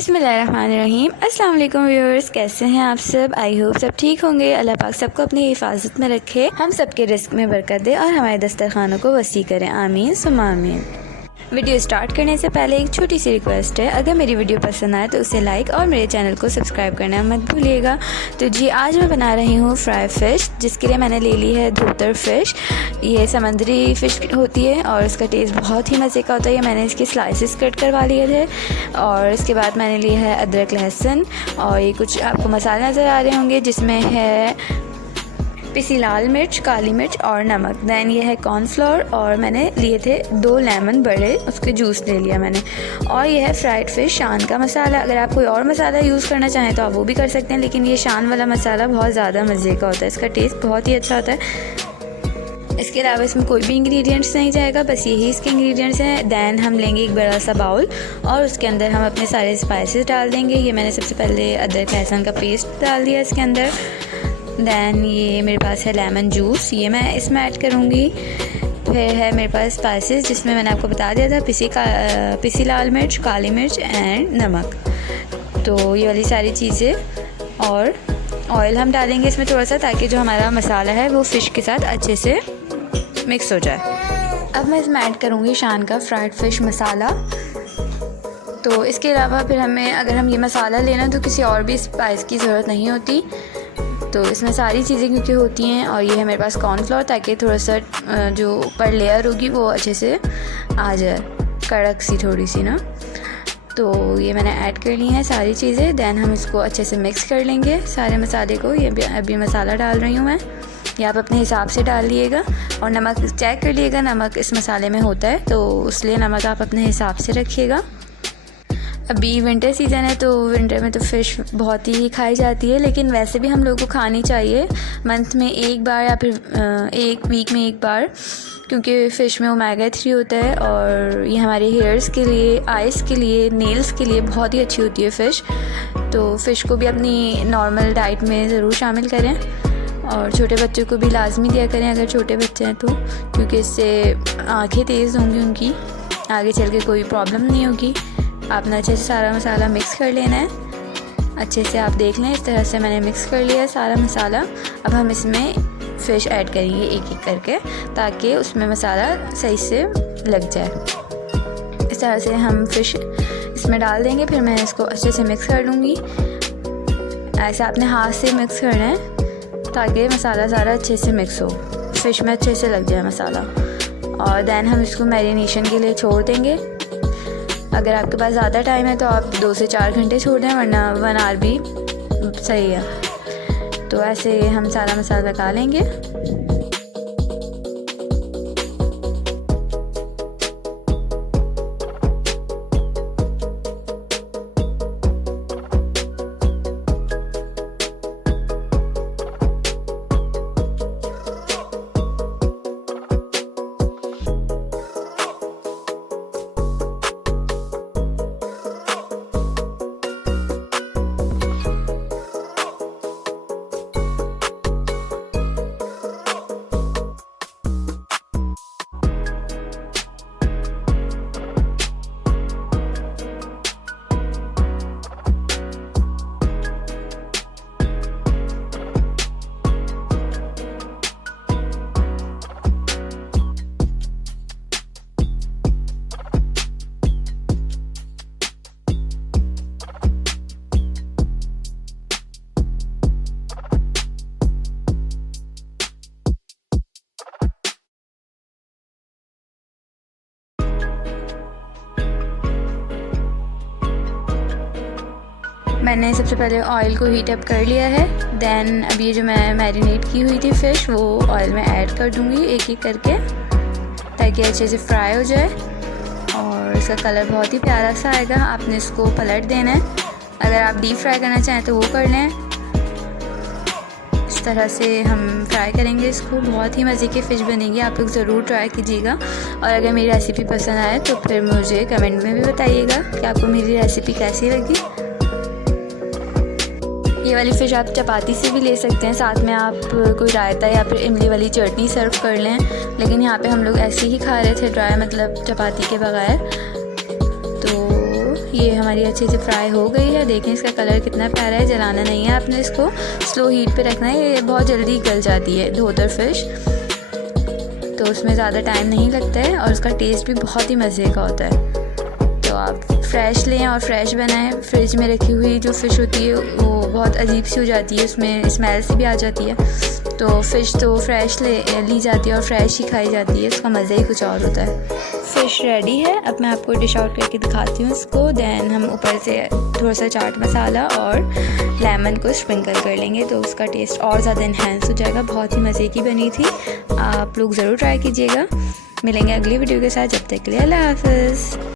बिस्मिल्लाहिर्रहमानिर्रहीम। अस्सलाम वालेकुम व्यूअर्स, कैसे हैं आप सब? आई होप सब ठीक होंगे। अल्लाह पाक सबको अपनी हिफाजत में रखे, हम सबके रिस्क में बरकत दे और हमारे दस्तरखानों को वसी करें। आमीन सुम्मा आमीन। वीडियो स्टार्ट करने से पहले एक छोटी सी रिक्वेस्ट है, अगर मेरी वीडियो पसंद आए तो उसे लाइक और मेरे चैनल को सब्सक्राइब करना मत भूलिएगा। तो जी, आज मैं बना रही हूँ फ्राई फ़िश, जिसके लिए मैंने ले ली है धोतर फ़िश। ये समंदरी फ़िश होती है और इसका टेस्ट बहुत ही मज़े का होता है। ये मैंने इसके स्लाइसेस कट करवा लिए थे और इसके बाद मैंने लिया है अदरक लहसुन और ये कुछ आपको मसाले नज़र आ रहे होंगे, जिसमें है पिसी लाल मिर्च, काली मिर्च और नमक। दैन ये है कॉर्नफ्लोर और मैंने लिए थे 2 लेमन बड़े, उसके जूस ले लिया मैंने। और ये है फ्राइड फ़िश शान का मसाला। अगर आप कोई और मसाला यूज़ करना चाहें तो आप वो भी कर सकते हैं, लेकिन ये शान वाला मसाला बहुत ज़्यादा मज़े का होता है, इसका टेस्ट बहुत ही अच्छा होता है। इसके अलावा इसमें कोई भी इंग्रेडिएंट्स नहीं जाएगा, बस यही इसके इंग्रेडिएंट्स हैं। दैन हम लेंगे एक बड़ा सा बाउल और उसके अंदर हम अपने सारे स्पाइसेस डाल देंगे। ये मैंने सबसे पहले अदरक लहसुन का पेस्ट डाल दिया इसके अंदर। दैन ये मेरे पास है लेमन जूस, ये मैं इसमें ऐड करूँगी। फिर है मेरे पास स्पाइसेस, जिसमें मैंने आपको बता दिया था पिसी लाल मिर्च, काली मिर्च एंड नमक। तो ये वाली सारी चीज़ें, और ऑयल हम डालेंगे इसमें थोड़ा सा, ताकि जो हमारा मसाला है वो फ़िश के साथ अच्छे से मिक्स हो जाए। अब मैं इसमें ऐड करूँगी शान का फ्राइड फ़िश मसाला। तो इसके अलावा फिर हमें, अगर हम ये मसाला लेना तो किसी और भी स्पाइस की ज़रूरत नहीं होती। तो इसमें सारी चीज़ें क्योंकि होती हैं। और ये है मेरे पास कॉर्नफ्लोर, ताकि थोड़ा सा जो ऊपर लेयर होगी वो अच्छे से आ जाए, कड़क सी थोड़ी सी ना। तो ये मैंने ऐड कर ली हैं सारी चीज़ें। दैन हम इसको अच्छे से मिक्स कर लेंगे सारे मसाले को। ये अभी मसाला डाल रही हूँ मैं, ये आप अपने हिसाब से डाल लिएगा। और नमक चेक कर लिएगा, नमक इस मसाले में होता है तो इसलिए नमक आप अपने हिसाब से रखिएगा। अभी विंटर सीज़न है तो विंटर में तो फ़िश बहुत ही खाई जाती है, लेकिन वैसे भी हम लोगों को खानी चाहिए मंथ में एक बार या फिर एक वीक में एक बार, क्योंकि फ़िश में ओमेगा 3 होता है और ये हमारे हेयर्स के लिए, आइज़ के लिए, नेल्स के लिए बहुत ही अच्छी होती है फ़िश। तो फ़िश को भी अपनी नॉर्मल डाइट में ज़रूर शामिल करें और छोटे बच्चों को भी लाजमी दिया करें अगर छोटे बच्चे हैं तो, क्योंकि इससे आँखें तेज़ होंगी उनकी, आगे चल के कोई प्रॉब्लम नहीं होगी। आपने अच्छे से सारा मसाला मिक्स कर लेना है। अच्छे से आप देख लें, इस तरह से मैंने मिक्स कर लिया है सारा मसाला। अब हम इसमें फ़िश ऐड करेंगे एक एक करके, ताकि उसमें मसाला सही से लग जाए। इस तरह से हम फ़िश इसमें डाल देंगे। फिर मैं इसको अच्छे से मिक्स कर लूँगी। ऐसे आपने हाथ से मिक्स करना है ताकि मसाला ज़्यादा अच्छे से मिक्स हो, फ़िश में अच्छे से लग जाए मसाला। और दैन हम इसको मैरिनेशन के लिए छोड़ देंगे। अगर आपके पास ज़्यादा टाइम है तो आप 2 से 4 घंटे छोड़ दें, वरना 1 आवर भी सही है। तो ऐसे हम सारा मसाला लगा लेंगे। मैंने सबसे पहले ऑयल को हीट अप कर लिया है। दैन अब ये जो मैं मैरिनेट की हुई थी फ़िश, वो ऑयल में ऐड कर दूँगी एक एक करके, ताकि अच्छे से फ्राई हो जाए और इसका कलर बहुत ही प्यारा सा आएगा। आपने इसको पलट देना है। अगर आप डीप फ्राई करना चाहें तो वो कर लें। इस तरह से हम फ्राई करेंगे इसको, बहुत ही मज़े की फ़िश बनेगी। आप लोग ज़रूर ट्राई कीजिएगा। और अगर मेरी रेसिपी पसंद आए तो फिर मुझे कमेंट में भी बताइएगा कि आपको मेरी रेसिपी कैसी लगी। ये वाली फ़िश आप चपाती से भी ले सकते हैं, साथ में आप कोई रायता या फिर इमली वाली चटनी सर्व कर लें, लेकिन यहाँ पे हम लोग ऐसे ही खा रहे थे ड्राई, मतलब चपाती के बगैर। तो ये हमारी अच्छे से फ्राई हो गई है। देखें इसका कलर कितना प्यारा है। जलाना नहीं है आपने, इसको स्लो हीट पे रखना है। ये बहुत जल्दी गल जाती है धोतर फ़िश, तो उसमें ज़्यादा टाइम नहीं लगता है और उसका टेस्ट भी बहुत ही मज़े का होता है। तो आप फ्रेश लें और फ्रेश बनाएं। फ्रिज में रखी हुई जो फ़िश होती है वो बहुत अजीब सी हो जाती है, उसमें स्मेल सी भी आ जाती है। तो फ़िश तो फ्रेश ली जाती है और फ्रेश ही खाई जाती है, उसका मज़ा ही कुछ और होता है। फ़िश रेडी है। अब मैं आपको डिश आउट करके दिखाती हूँ इसको। दैन हम ऊपर से थोड़ा सा चाट मसाला और लेमन को स्प्रिंकल कर लेंगे, तो उसका टेस्ट और ज़्यादा इन्हेंस हो जाएगा। बहुत ही मज़े की बनी थी, आप लोग ज़रूर ट्राई कीजिएगा। मिलेंगे अगली वीडियो के साथ, जब तक के लिए अल्लाह हाफ़िज़।